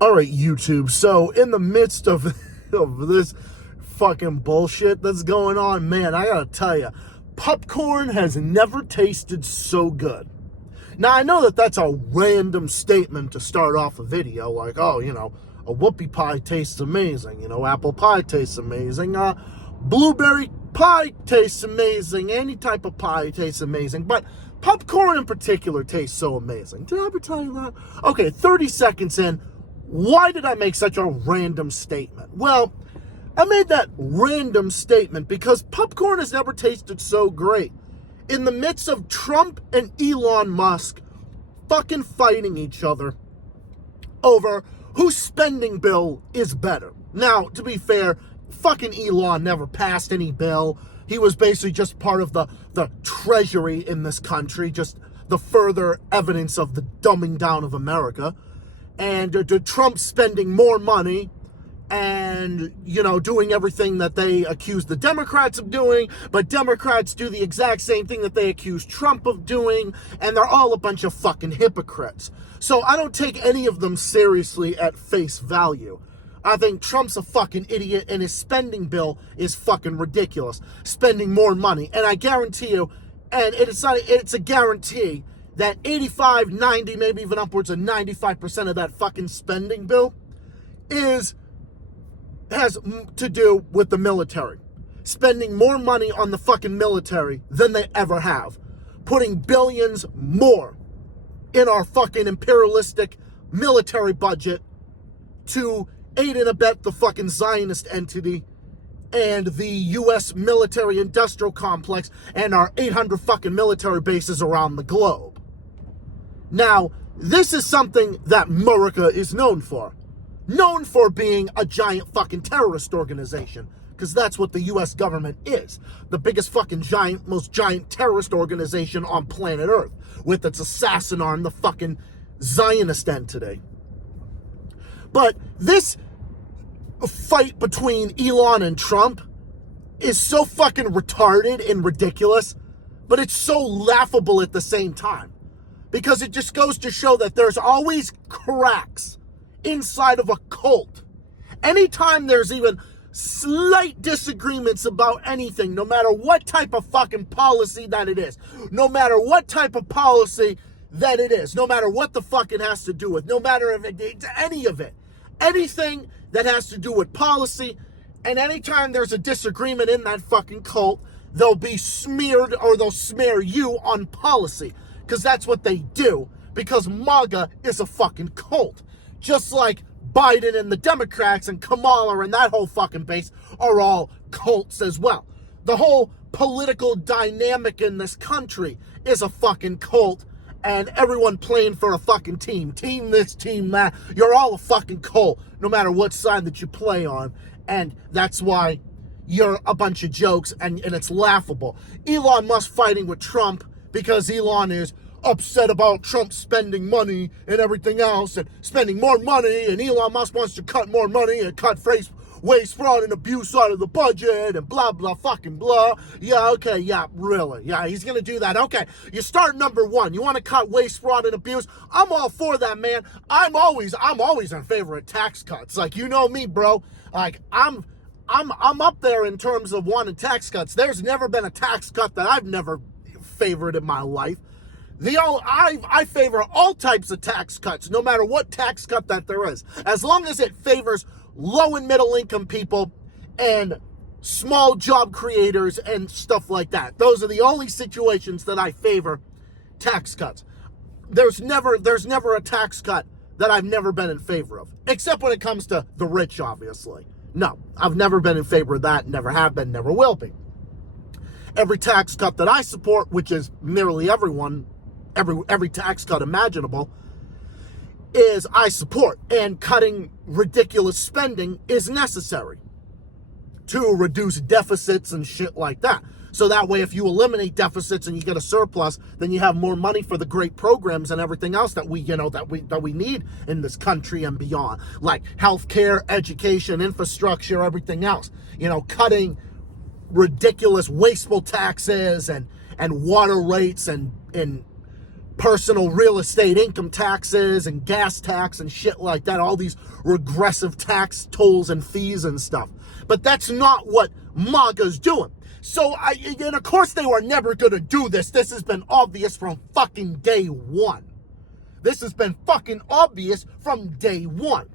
All right, YouTube. So in the midst of, of this fucking bullshit that's going on, man, I gotta tell you, popcorn has never tasted so good. Now, I know that that's a random statement to start off a video, like, oh, a whoopie pie tastes amazing, apple pie tastes amazing, blueberry pie tastes amazing, any type of pie tastes amazing, but popcorn in particular tastes so amazing. Did I ever tell you that? Okay, 30 seconds in, why did I make such a random statement? Well, I made that random statement because popcorn has never tasted so great. In the midst of Trump and Elon Musk fucking fighting each other over whose spending bill is better. Now, to be fair, fucking Elon never passed any bill. He was basically just part of the treasury in this country, just the further evidence of the dumbing down of America. And Trump spending more money and, doing everything that they accuse the Democrats of doing, but Democrats do the exact same thing that they accuse Trump of doing, and they're all a bunch of fucking hypocrites. So I don't take any of them seriously at face value. I think Trump's a fucking idiot, and his spending bill is fucking ridiculous. Spending more money, and I guarantee you, and it's a guarantee that 85, 90, maybe even upwards of 95% of that fucking spending bill has to do with the military. Spending more money on the fucking military than they ever have. Putting billions more in our fucking imperialistic military budget to aid and abet the fucking Zionist entity and the U.S. military industrial complex and our 800 fucking military bases around the globe. Now, this is something that America is known for. Known for being a giant fucking terrorist organization. Because that's what the U.S. government is. The biggest fucking most giant terrorist organization on planet Earth. With its assassin arm, the fucking Zionist entity. But this fight between Elon and Trump is so fucking retarded and ridiculous. But it's so laughable at the same time. Because it just goes to show that there's always cracks inside of a cult. Anytime there's even slight disagreements about anything, no matter what type of fucking policy that it is, no matter what type of policy that it is, no matter what the fuck it has to do with, no matter if it's any of it, anything that has to do with policy, and anytime there's a disagreement in that fucking cult, they'll be smeared or they'll smear you on policy. Because that's what they do. Because MAGA is a fucking cult. Just like Biden and the Democrats and Kamala and that whole fucking base are all cults as well. The whole political dynamic in this country is a fucking cult, and everyone playing for a fucking team. Team this, team that. You're all a fucking cult, no matter what side that you play on. And that's why you're a bunch of jokes, and it's laughable. Elon Musk fighting with Trump because Elon is upset about Trump spending money and everything else and spending more money, and Elon Musk wants to cut more money and cut waste, fraud, and abuse out of the budget and blah, blah, fucking blah. Yeah, okay, yeah, really. Yeah, he's going to do that. Okay, you start number one. You want to cut waste, fraud, and abuse? I'm all for that, man. I'm always in favor of tax cuts. Like, you know me, bro. Like, I'm up there in terms of wanting tax cuts. There's never been a tax cut that I've never favored in my life. I favor all types of tax cuts, no matter what tax cut that there is. As long as it favors low and middle income people and small job creators and stuff like that. Those are the only situations that I favor tax cuts. There's never a tax cut that I've never been in favor of. Except when it comes to the rich, obviously. No, I've never been in favor of that, never have been, never will be. Every tax cut that I support, which is nearly everyone, every tax cut imaginable, is I support. And cutting ridiculous spending is necessary to reduce deficits and shit like that. So that way, if you eliminate deficits and you get a surplus, then you have more money for the great programs and everything else that we need in this country and beyond, like healthcare, education, infrastructure, everything else. Cutting ridiculous wasteful taxes and water rates and personal real estate income taxes and gas tax and shit like that, all these regressive tax tolls and fees and stuff. But that's not what MAGA's doing. So, and of course they were never going to do this. This has been obvious from fucking day one. This has been fucking obvious from day one.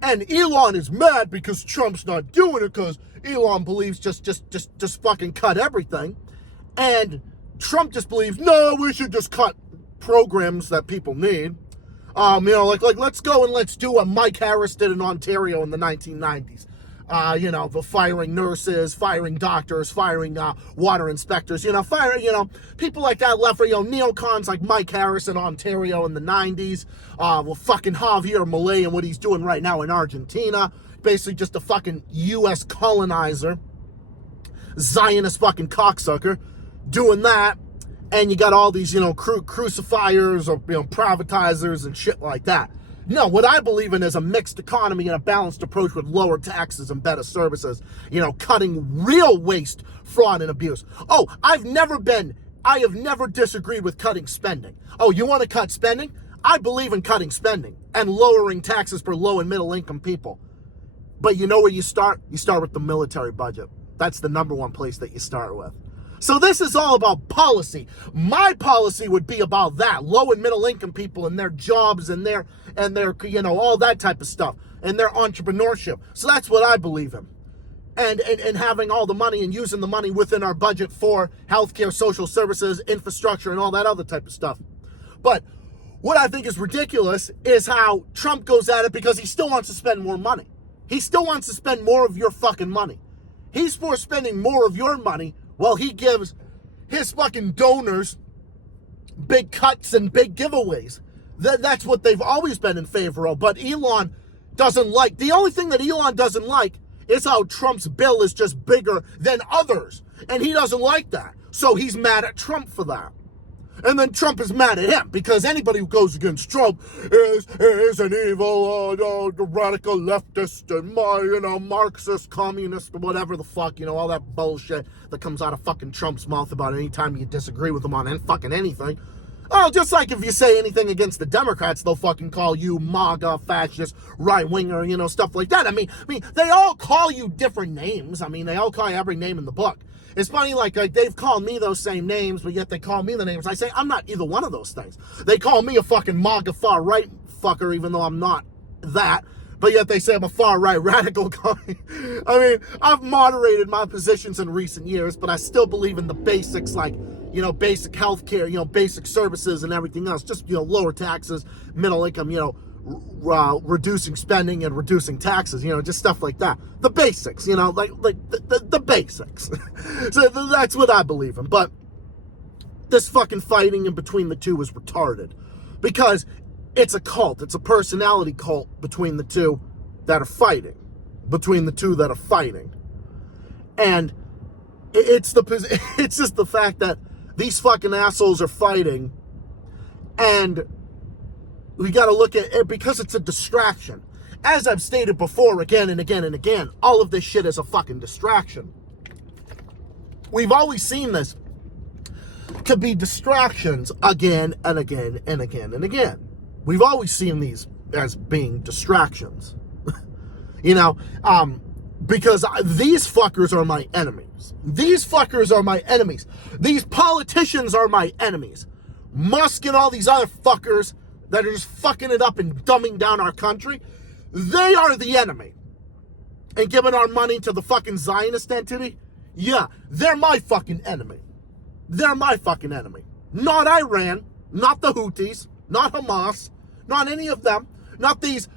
And Elon is mad because Trump's not doing it because Elon believes just fucking cut everything. And Trump just believes, no, we should just cut programs that people need. Like let's go and let's do what Mike Harris did in Ontario in the 1990s. The firing nurses, firing doctors, firing water inspectors, firing, people like that left for, neocons like Mike Harris in Ontario in the 90s, fucking Javier Milei and what he's doing right now in Argentina, basically just a fucking U.S. colonizer, Zionist fucking cocksucker, doing that, and you got all these, crucifiers or, privatizers and shit like that. No, what I believe in is a mixed economy and a balanced approach with lower taxes and better services, cutting real waste, fraud, and abuse. Oh, I have never disagreed with cutting spending. Oh, you want to cut spending? I believe in cutting spending and lowering taxes for low and middle income people. But you know where you start? You start with the military budget. That's the number one place that you start with. So this is all about policy. My policy would be about that, low and middle income people and their jobs and their all that type of stuff and their entrepreneurship. So that's what I believe in. And having all the money and using the money within our budget for healthcare, social services, infrastructure, and all that other type of stuff. But what I think is ridiculous is how Trump goes at it because he still wants to spend more money. He still wants to spend more of your fucking money. He's for spending more of your money while he gives his fucking donors big cuts and big giveaways. That's what they've always been in favor of. But Elon doesn't like, the only thing that Elon doesn't like is how Trump's bill is just bigger than others. And he doesn't like that. So he's mad at Trump for that. And then Trump is mad at him because anybody who goes against Trump is an evil, radical leftist, and Marxist, communist, whatever the fuck, all that bullshit that comes out of fucking Trump's mouth about any time you disagree with him on fucking anything. Oh, just like if you say anything against the Democrats, they'll fucking call you MAGA, fascist, right-winger, stuff like that. I mean, they all call you different names. I mean, they all call you every name in the book. It's funny, like they've called me those same names, but yet they call me the names. I say, I'm not either one of those things. They call me a fucking MAGA far-right fucker, even though I'm not that. But yet they say I'm a far-right radical guy. I mean, I've moderated my positions in recent years, but I still believe in the basics, like, basic healthcare, basic services and everything else. Just, lower taxes, middle income, reducing spending and reducing taxes, just stuff like that. The basics, like the basics. So that's what I believe in. But this fucking fighting in between the two is retarded because it's a cult. It's a personality cult between the two that are fighting. And it's just the fact that these fucking assholes are fighting, and we got to look at it because it's a distraction. As I've stated before again and again and again, all of this shit is a fucking distraction. We've always seen this to be distractions again and again and again and again. We've always seen these as being distractions. Because these fuckers are my enemies. These fuckers are my enemies. These politicians are my enemies. Musk and all these other fuckers that are just fucking it up and dumbing down our country, they are the enemy. And giving our money to the fucking Zionist entity, yeah, they're my fucking enemy. They're my fucking enemy. Not Iran, not the Houthis, not Hamas, not any of them, not these,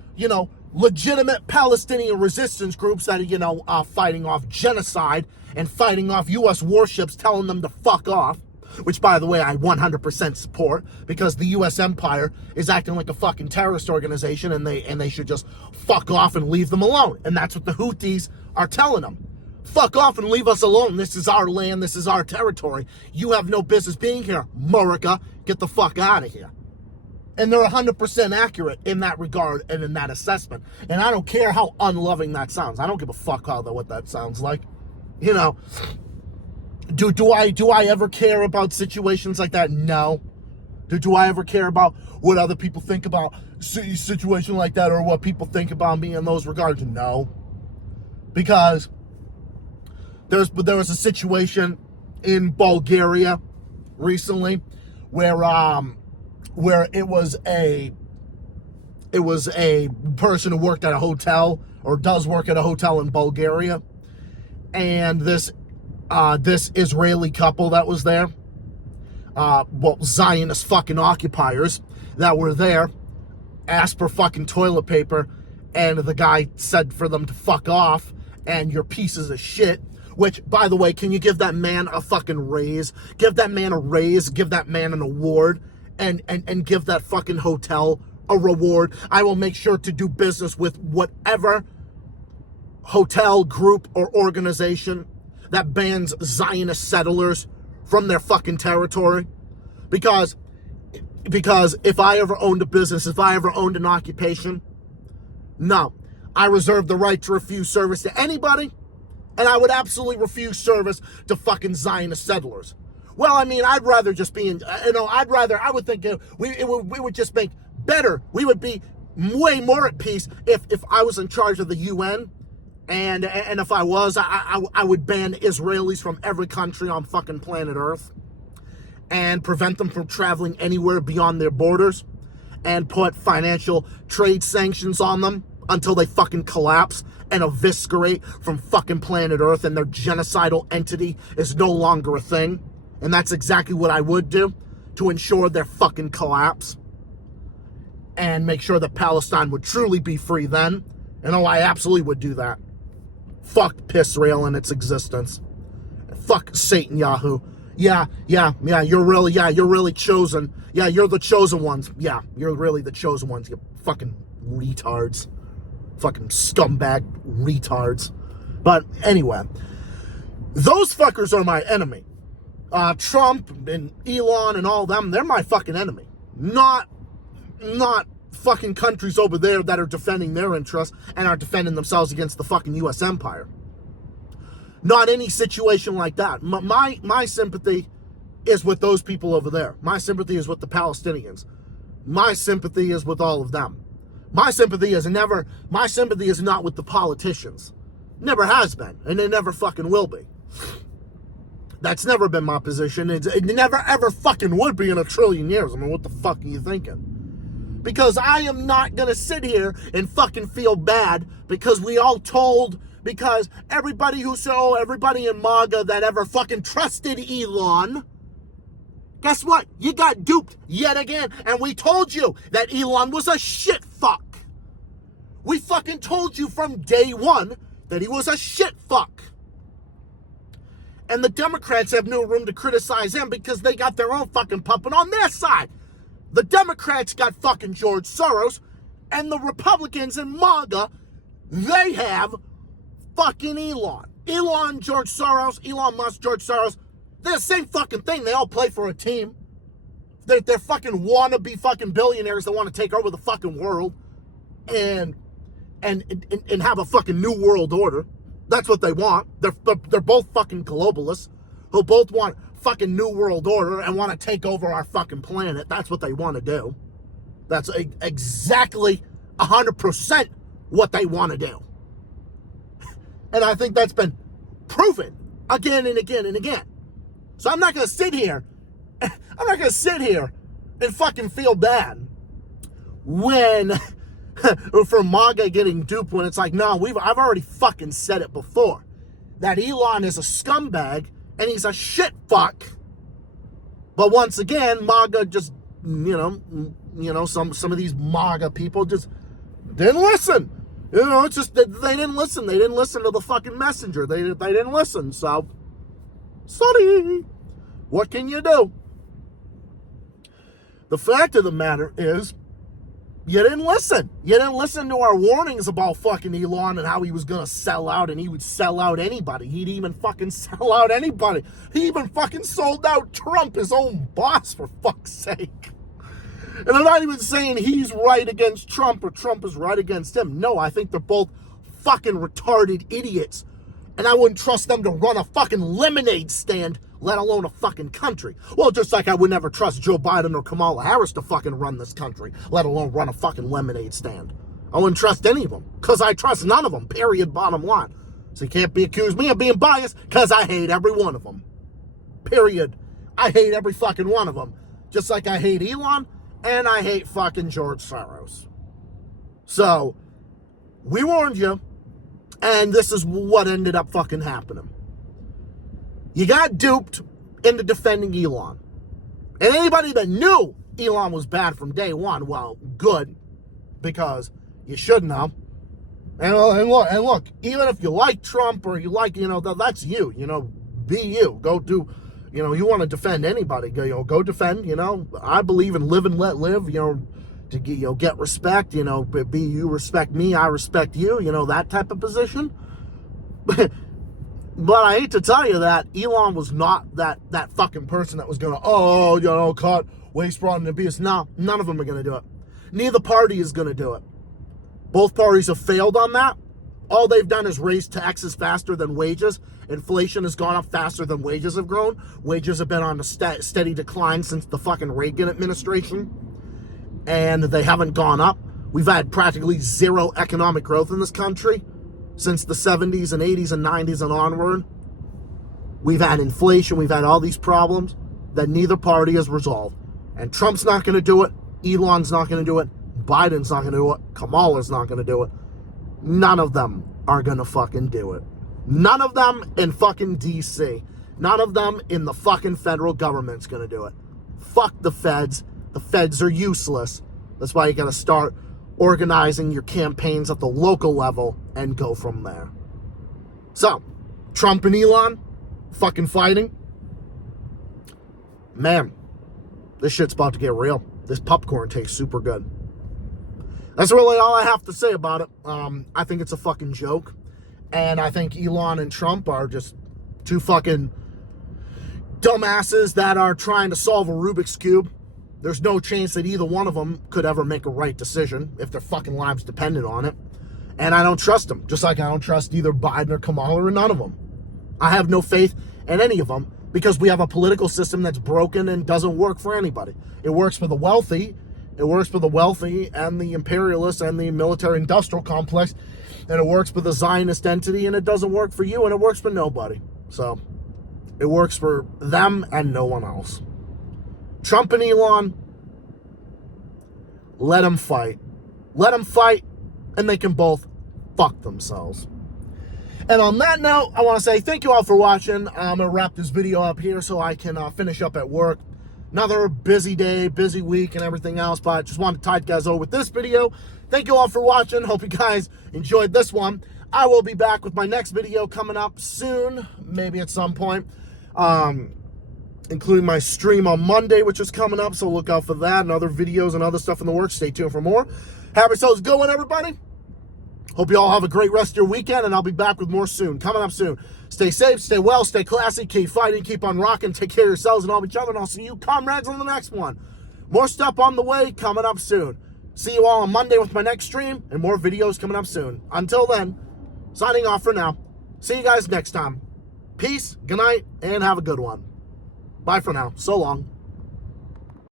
legitimate Palestinian resistance groups that are, fighting off genocide and fighting off U.S. warships telling them to fuck off. Which, by the way, I 100% support, because the U.S. empire is acting like a fucking terrorist organization, and they should just fuck off and leave them alone. And that's what the Houthis are telling them. Fuck off and leave us alone. This is our land. This is our territory. You have no business being here. America, get the fuck out of here. And they're 100% accurate in that regard and in that assessment. And I don't care how unloving that sounds. I don't give a fuck what that sounds like. Do I ever care about situations like that? No. Do I ever care about what other people think about a situation like that, or what people think about me in those regards? No. Because there was a situation in Bulgaria recently where it was a person who worked at a hotel, or does work at a hotel in Bulgaria, and this Israeli couple that was there, Zionist fucking occupiers that were there, asked for fucking toilet paper, and the guy said for them to fuck off, and you're pieces of shit. Which, by the way, can you give that man a fucking raise? Give that man a raise, give that man an award, and give that fucking hotel a reward. I will make sure to do business with whatever hotel, group, or organization that bans Zionist settlers from their fucking territory. Because if I ever owned a business, if I ever owned an occupation, no, I reserve the right to refuse service to anybody, and I would absolutely refuse service to fucking Zionist settlers. Well, I mean, I'd rather just be in, I would think we would just make better. We would be way more at peace if I was in charge of the UN, and if I was, I would ban Israelis from every country on fucking planet Earth, and prevent them from traveling anywhere beyond their borders, and put financial trade sanctions on them until they fucking collapse and eviscerate from fucking planet Earth, and their genocidal entity is no longer a thing. And that's exactly what I would do to ensure their fucking collapse, and make sure that Palestine would truly be free then. And I absolutely would do that. Fuck Israel and its existence. Fuck Satan Yahoo. Yeah, you're really chosen. Yeah, you're the chosen ones. Yeah, you're really the chosen ones, you fucking retards. Fucking scumbag retards. But anyway, those fuckers are my enemy. Trump and Elon and all them, they're my fucking enemy. Not fucking countries over there that are defending their interests and are defending themselves against the fucking U.S. empire. Not any situation like that. My sympathy is with those people over there. My sympathy is with the Palestinians. My sympathy is with all of them. My sympathy is not with the politicians. Never has been, and it never fucking will be. That's never been my position. It never ever fucking would be in a trillion years. I mean, what the fuck are you thinking? Because I am not gonna sit here and fucking feel bad because because everybody in MAGA that ever fucking trusted Elon, guess what? You got duped yet again. And we told you that Elon was a shit fuck. We fucking told you from day one that he was a shit fuck. And the Democrats have no room to criticize him because they got their own fucking puppet on their side. The Democrats got fucking George Soros, and the Republicans in MAGA, they have fucking Elon. Elon, George Soros, Elon Musk, George Soros, they're the same fucking thing. They all play for a team. They're fucking wannabe fucking billionaires that want to take over the fucking world and have a fucking new world order. That's what they want. They're both fucking globalists who both want fucking new world order and want to take over our fucking planet. That's what they want to do. That's exactly 100% what they want to do. And I think that's been proven again and again and again. So I'm not going to sit here and fucking feel bad when for MAGA getting duped, when it's like, no, I've already fucking said it before, that Elon is a scumbag and he's a shit fuck. But once again, MAGA just, some of these MAGA people just didn't listen. It's just that they didn't listen. They didn't listen to the fucking messenger. They didn't listen. So, sorry. What can you do? The fact of the matter is, you didn't listen. You didn't listen to our warnings about fucking Elon and how he was going to sell out, and he would sell out anybody. He'd even fucking sell out anybody. He even fucking sold out Trump, his own boss, for fuck's sake. And I'm not even saying he's right against Trump or Trump is right against him. No, I think they're both fucking retarded idiots. And I wouldn't trust them to run a fucking lemonade stand let alone a fucking country. Well, just like I would never trust Joe Biden or Kamala Harris to fucking run this country, let alone run a fucking lemonade stand. I wouldn't trust any of them, because I trust none of them, period, bottom line. So you can't accuse me of being biased, because I hate every one of them. Period. I hate every fucking one of them. Just like I hate Elon, and I hate fucking George Soros. So, we warned you, and this is what ended up fucking happening. You got duped into defending Elon. And anybody that knew Elon was bad from day one, well, good, because you should know. And look, even if you like Trump or you like, that's you, be you. Go do, you want to defend anybody, go defend, I believe in live and let live, to get respect, be you respect me, I respect you, that type of position. But I hate to tell you that Elon was not that fucking person that was going to, cut, waste, fraud, and abuse. No, none of them are going to do it. Neither party is going to do it. Both parties have failed on that. All they've done is raise taxes faster than wages. Inflation has gone up faster than wages have grown. Wages have been on a steady decline since the fucking Reagan administration. And they haven't gone up. We've had practically zero economic growth in this country since the 70s and 80s and 90s and onward. We've had inflation. We've had all these problems that neither party has resolved. And Trump's not going to do it. Elon's not going to do it. Biden's not going to do it. Kamala's not going to do it. None of them are going to fucking do it. None of them in fucking D.C. None of them in the fucking federal government's going to do it. Fuck the feds. The feds are useless. That's why you got to start organizing your campaigns at the local level and go from there. So, Trump and Elon fucking fighting. Man, this shit's about to get real. This popcorn tastes super good. That's really all I have to say about it. I think it's a fucking joke. And I think Elon and Trump are just two fucking dumbasses that are trying to solve a Rubik's Cube. There's no chance that either one of them could ever make a right decision if their fucking lives depended on it. And I don't trust them, just like I don't trust either Biden or Kamala or none of them. I have no faith in any of them because we have a political system that's broken and doesn't work for anybody. It works for the wealthy. It works for the wealthy and the imperialists and the military-industrial complex. And it works for the Zionist entity, and it doesn't work for you, and it works for nobody. So, it works for them and no one else. Trump and Elon, let them fight. Let them fight, and they can both fuck themselves. And on that note, I want to say thank you all for watching. I'm going to wrap this video up here so I can finish up at work. Another busy day, busy week, and everything else, but I just wanted to tide you guys over with this video. Thank you all for watching. Hope you guys enjoyed this one. I will be back with my next video coming up soon, maybe at some point, including my stream on Monday, which is coming up, so look out for that and other videos and other stuff in the works. Stay tuned for more. Have yourselves a good one, everybody. Hope you all have a great rest of your weekend, and I'll be back with more soon. Coming up soon. Stay safe, stay well, stay classy, keep fighting, keep on rocking, take care of yourselves and all of each other, and I'll see you comrades on the next one. More stuff on the way, coming up soon. See you all on Monday with my next stream, and more videos coming up soon. Until then, signing off for now. See you guys next time. Peace, good night, and have a good one. Bye for now. So long.